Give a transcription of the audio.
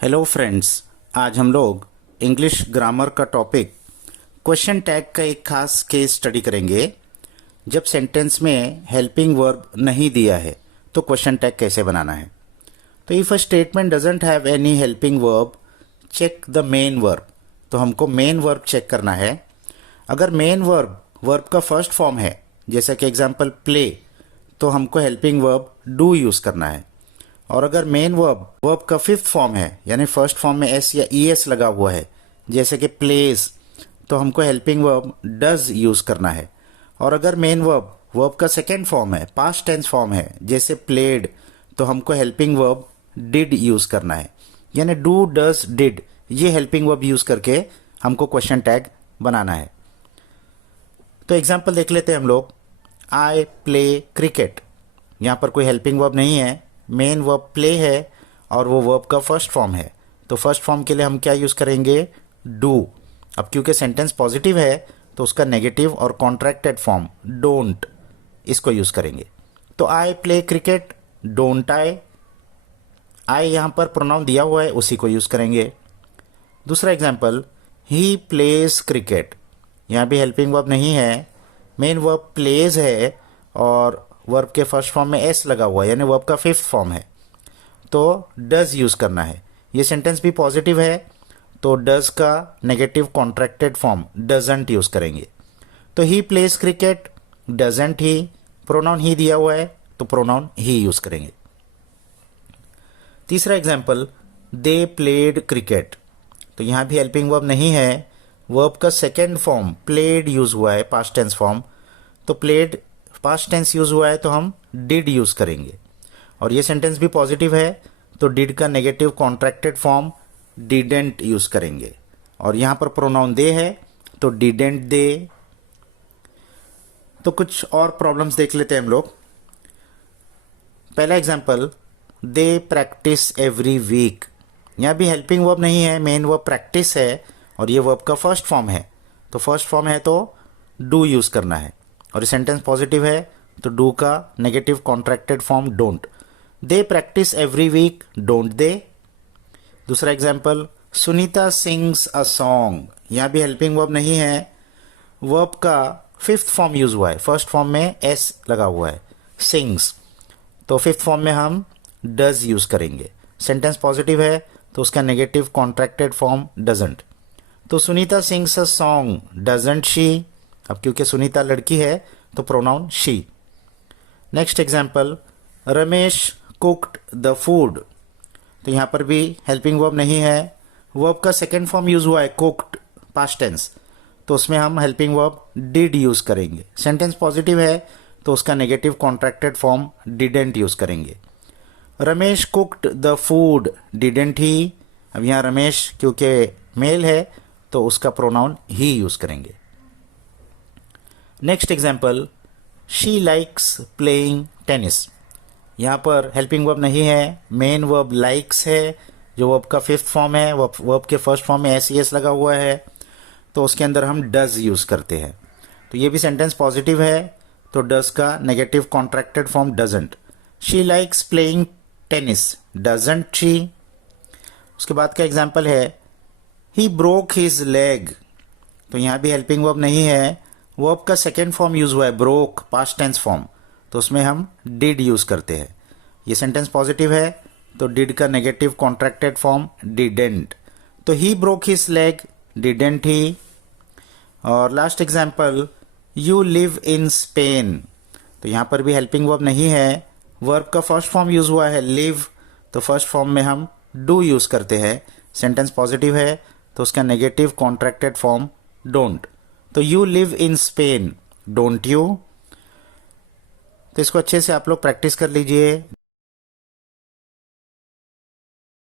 Hello friends, आज हम लोग इंग्लिश ग्रामर का टॉपिक क्वेश्चन टैग का एक खास केस स्टडी करेंगे। जब सेंटेंस में हेल्पिंग वर्ब नहीं दिया है तो क्वेश्चन टैग कैसे बनाना है। तो if a statement doesn't have any helping verb, check the main verb. तो हमको मेन वर्ब चेक करना है। अगर मेन वर्ब का फर्स्ट फॉर्म है, जैसे कि एग्जांपल प्ले, तो हमको हेल्पिंग वर्ब डू यूज़ करना है। और अगर मेन वर्ब का फिफ्थ फॉर्म है, यानी फर्स्ट फॉर्म में एस या ई एस लगा हुआ है, जैसे कि प्लेज, तो हमको हेल्पिंग वर्ब डज यूज़ करना है। और अगर मेन वर्ब का सेकेंड फॉर्म है, पास्ट टेंस फॉर्म है, जैसे प्लेड, तो हमको हेल्पिंग वर्ब डिड यूज़ करना है। यानी डू, डज, डिड, ये हेल्पिंग वर्ब यूज़ करके हमको क्वेश्चन टैग बनाना है। तो एग्जाम्पल देख लेते हैं हम लोग। आई प्ले क्रिकेट, यहाँ पर कोई हेल्पिंग वर्ब नहीं है, मेन वर्ब प्ले है और वो वर्ब का फर्स्ट फॉर्म है। तो फर्स्ट फॉर्म के लिए हम क्या यूज़ करेंगे? डू। अब क्योंकि सेंटेंस पॉजिटिव है तो उसका नेगेटिव और कॉन्ट्रैक्टेड फॉर्म डोंट, इसको यूज़ करेंगे। तो I play cricket, don't I यहाँ पर प्रोनाउन दिया हुआ है, उसी को यूज़ करेंगे। दूसरा एग्जाम्पल, ही प्लेज क्रिकेट, यहाँ भी हेल्पिंग वर्ब नहीं है, मेन वर्ब प्लेज है और वर्ब के फर्स्ट फॉर्म में एस लगा हुआ है, यानी वर्ब का फिफ्थ फॉर्म है, तो डज यूज़ करना है। ये सेंटेंस भी पॉजिटिव है तो डज का negative contracted form doesn't use करेंगे। तो he plays cricket, doesn't he, pronoun he दिया हुआ है तो प्रोनाउन ही यूज़ करेंगे। तीसरा एग्जाम्पल, दे प्लेड क्रिकेट, तो यहाँ भी हेल्पिंग वर्ब नहीं है, वर्ब का सेकेंड फॉर्म प्लेड यूज़ हुआ है, पास्ट टेंस फॉर्म, तो प्लेड पास्ट टेंस यूज़ हुआ है तो हम डिड यूज़ करेंगे। और ये सेंटेंस भी पॉजिटिव है तो डिड का negative contracted form didn't use करेंगे। और यहाँ पर प्रोनाउन दे है तो डिडेंट दे। तो कुछ और प्रॉब्लम्स देख लेते हैं हम लोग। पहला एग्जाम्पल, दे प्रैक्टिस एवरी वीक, यहाँ भी हेल्पिंग वर्ब नहीं है, मेन वर्ब प्रैक्टिस है और ये वर्ब का फर्स्ट फॉर्म है, तो फर्स्ट फॉर्म है तो डू यूज़ करना है। और सेंटेंस पॉजिटिव है तो डू का negative contracted form don't. They practice every week, don't they. दूसरा example, Sunita sings a song, यहाँ भी हेल्पिंग वर्ब नहीं है, वर्ब का फिफ्थ फॉर्म यूज हुआ है, फर्स्ट फॉर्म में एस लगा हुआ है, सिंग्स, तो फिफ्थ फॉर्म में हम डज यूज करेंगे। सेंटेंस पॉजिटिव है तो उसका नेगेटिव कॉन्ट्रैक्टेड फॉर्म डजंट। तो Sunita sings a song, doesn't she, अब क्योंकि सुनीता लड़की है तो pronoun she. Next example, Ramesh cooked the food, तो यहाँ पर भी हेल्पिंग वर्ब नहीं है, वर्ब का सेकेंड फॉर्म यूज हुआ है, कुक्ड, पास्ट टेंस, तो उसमें हम हेल्पिंग वर्ब डिड यूज करेंगे। सेंटेंस पॉजिटिव है तो उसका negative contracted form didn't use करेंगे। Ramesh cooked the food, didn't he, अब यहाँ रमेश क्योंकि मेल है तो उसका प्रोनाउन ही यूज करेंगे। Next example, she likes playing tennis, यहाँ पर हेल्पिंग वर्ब नहीं है, मेन वर्ब लाइक्स है जो वर्ब का फिफ्थ फॉर्म है, वर्ब के फर्स्ट फॉर्म में एस ई एस लगा हुआ है तो उसके अंदर हम डज यूज़ करते हैं। तो ये भी सेंटेंस पॉजिटिव है तो डज का negative contracted form doesn't. She likes playing tennis, doesn't she. उसके बाद का एग्जाम्पल है, ही ब्रोक हिज लेग, तो यहाँ भी हेल्पिंग वर्ब नहीं है, वर्ब का सेकेंड फॉर्म यूज हुआ है, ब्रोक, पास्ट टेंस फॉर्म, तो उसमें हम डिड यूज करते हैं। ये सेंटेंस पॉजिटिव है तो डिड का नेगेटिव कॉन्ट्रैक्टेड फॉर्म डिडेंट। तो he broke his leg, didn't he. और last example, you live in Spain, तो यहाँ पर भी हेल्पिंग वर्ब नहीं है, वर्ब का फर्स्ट फॉर्म यूज हुआ है, लिव, तो फर्स्ट फॉर्म में हम डू यूज करते हैं। सेंटेंस पॉजिटिव है तो उसका नेगेटिव कॉन्ट्रैक्टेड फॉर्म डोंट। तो you live in Spain, don't you. तो इसको अच्छे से आप लोग प्रैक्टिस कर लीजिए।